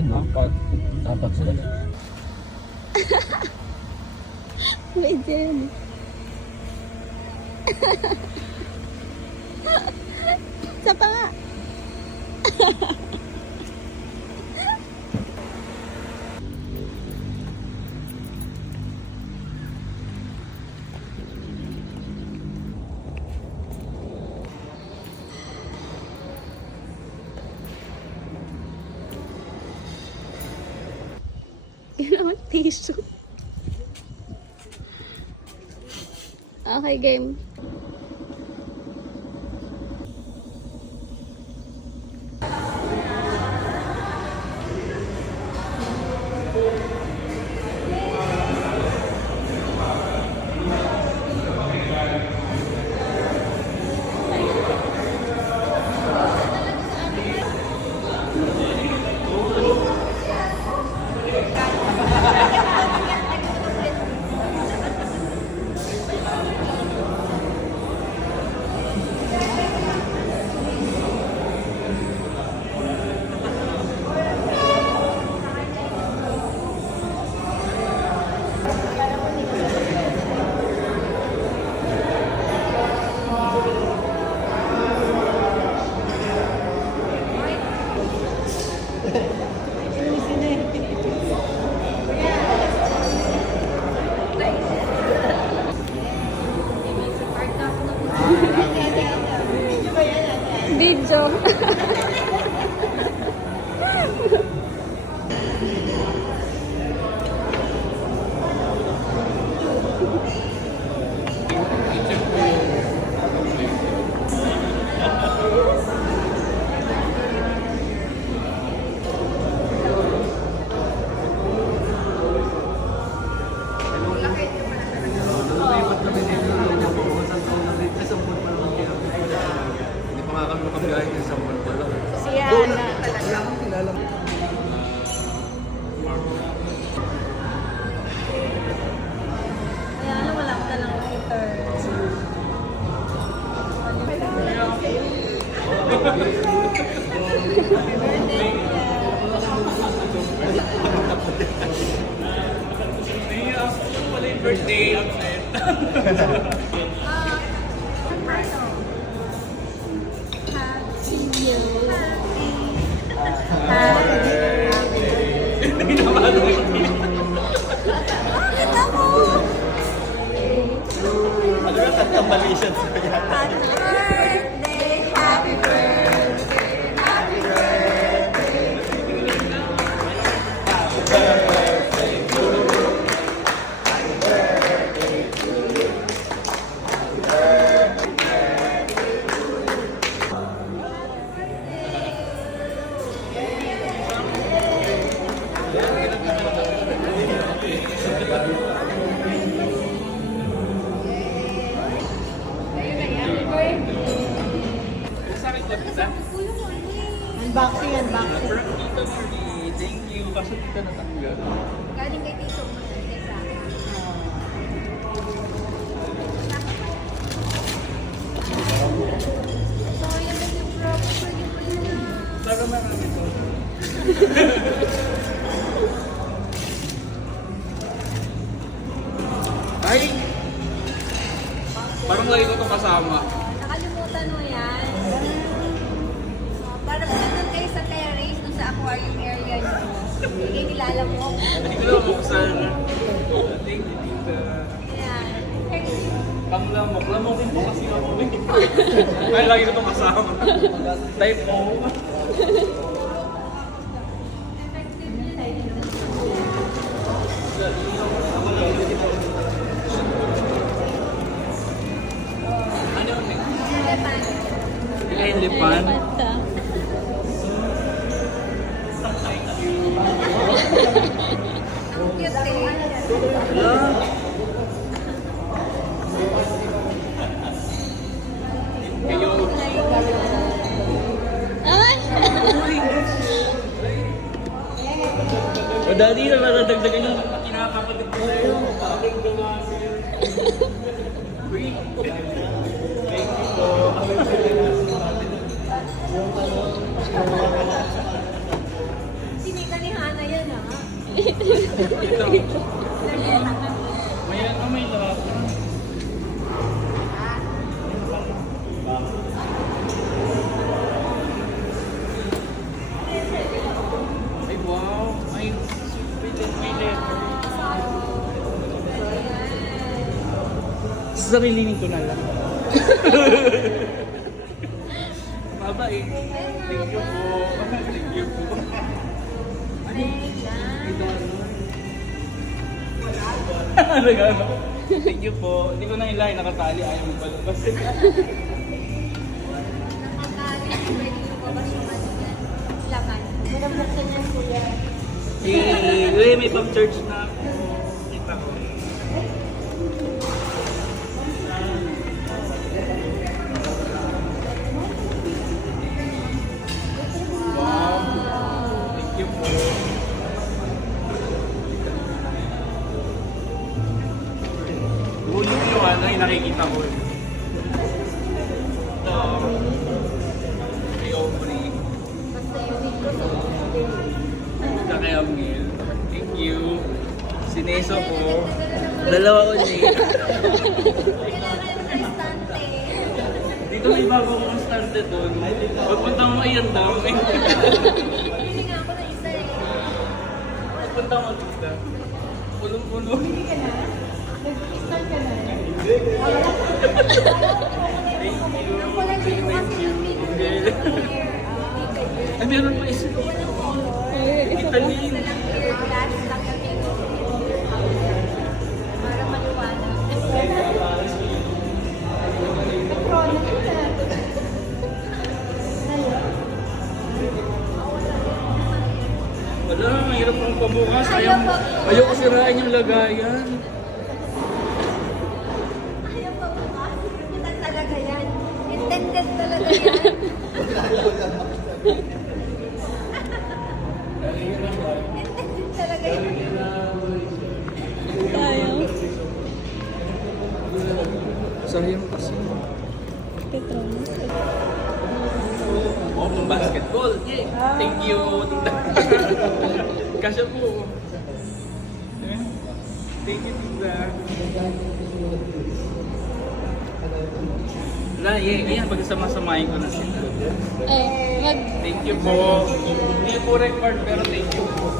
yan, no? Dapat sila. Medyo yun. Isa pa nga. Yun naman, tissue. Okay, game. Video. Si Ana. Ayan, wala ko talang computer. Birthday outfit. Hindi naman ako. Bakit ako? Ano yung tatambali siya sa'yo? Happy birthday, happy birthday, happy birthday. Unboxing, unboxing. Thank you. Kaso di ka natanggal. Galing kay Tito mo sa akin. Saka marami to. Ay! Parang lagi ko itong kasama. Nakalimutan mo yan. Para pumunta kayo sa terrace, dun sa aquarium area nyo. Hindi kilala mo. Hindi ko lang buksan. Thank you, tita. Ayan. Panglamok. Lamokin po kasi ako. Ay, lagi ko itong kasama. Type O. Ano yung Elephant. Ang cute eh. Ay! O dati na nadagdagan yung kinakapatid ko sa'yo. Wait. Thank you po. Si Mika ni Ito. May ano, may lahat. Ay, wow. Ay, may letter. Sarilinin ko na lang. Baba eh. Thank you po. Thank you po. Ano gano? Thank you po. Hindi ko na ilay, nakatali. Ayaw mo palabas. Uy, may pang-church na ako. Kita ko. Wow. Thank you po. Yung ano, yung nakikita ko. Ito. May Aubrey. Ito kay Amil. Thank you. Sineso ko. Dalawa ulit. Dito may bago kong stante doon. Pagpunta mo ayan daw. Pagpunta mo dito. Punong-puno. Ay, meron pa isa. Italin. Para maliwanag. Wala, mahirap pang pabukas. Ayaw ko sirain yung lagayan. Ayaw pa bukas. Kita talaga yan. Intended talaga yan. Intended talaga yan. Tayo. Sayang kasi. Petronas. Oh, pang basketball. Yeah. Thank you. Kasya po. Thank you, Tita. Wala, yeah. Ayan, pagsasama-samahin ko na sila. Ay, Thank you po. Hindi po record, pero thank you po.